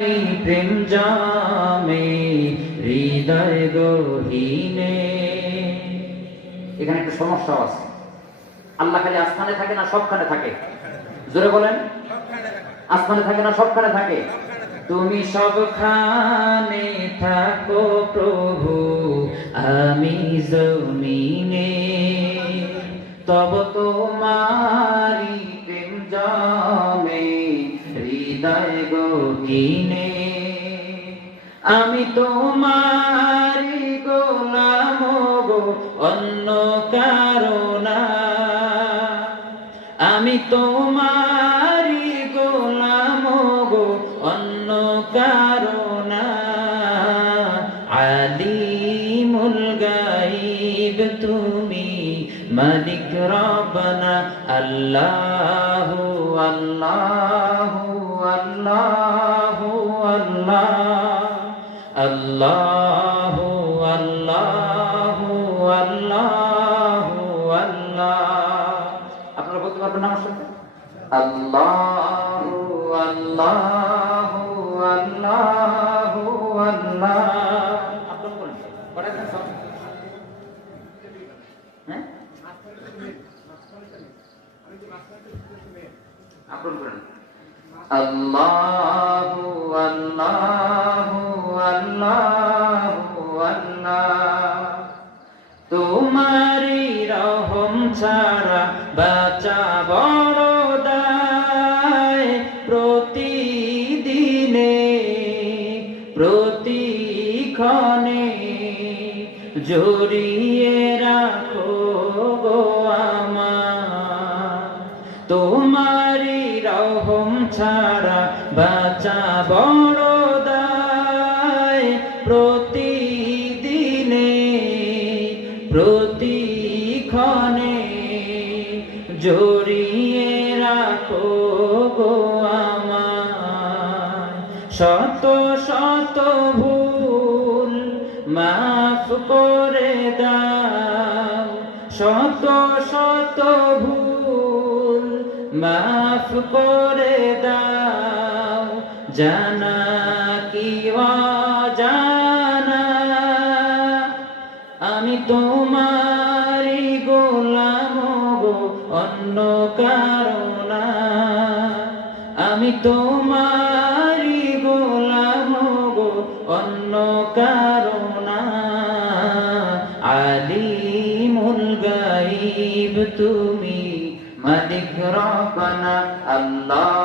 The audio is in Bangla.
প্রেম জামে হৃদয় গহীনে। এখানে একটা সমস্যা আছে। আল্লাহ খালি আসমানে থাকে না সবখানে থাকে? জোরে বলেন। আসমানে থাকে না সবখানে থাকে? তুমি সবখানে থাকো প্রভু, আমি জমিনে। তব তোমারি প্রেম জমে হৃদয় গহীনে। আমি তোমারি গোলাম গো, অন্য কারো না। আমি তোমারি গোলাম গো, অন্য কারো না। আলিমুল গাইব তুমি, মালিক রব্বানা। আল্লাহু আল্লাহু আল্লাহু আল্লাহ, আল্লাহু আল্লাহু আল্লাহু আল্লাহ। আপনারা বলতে পারবেন না আমার সাথে? আল্লাহু আল্লাহু আল্লাহু আল্লাহ। আপনারা বলেন, পড়াচ্ছেন সব? হ্যাঁ, আপনারা বলেন আল্লাহু আল্লাহু আল্লাহু আল্লাহ। তোমারি রহম ছাড়া বাঁচা বড় দায়। প্রতিদিনে প্রতিক্ষণে জড়িয়ে রাখো গো আমার। তোমারি রহম ছাড়া বাঁচা বড় দায়। প্রতিদিনে প্রতিক্ষণে জড়িয়ে রাখো গো আমার। শত শত ভুল মাফ করে দাও, শত শত ভুল মাফ করে দাও। জানা কি অজানা, আমি তোমারি গোলাম গো, অন্য কারো না। আমি তোমারি গোলাম গো, অন্য কারো না। আলিমুল গাইব তুমি, মালিক রব্বানা। আল্লাহ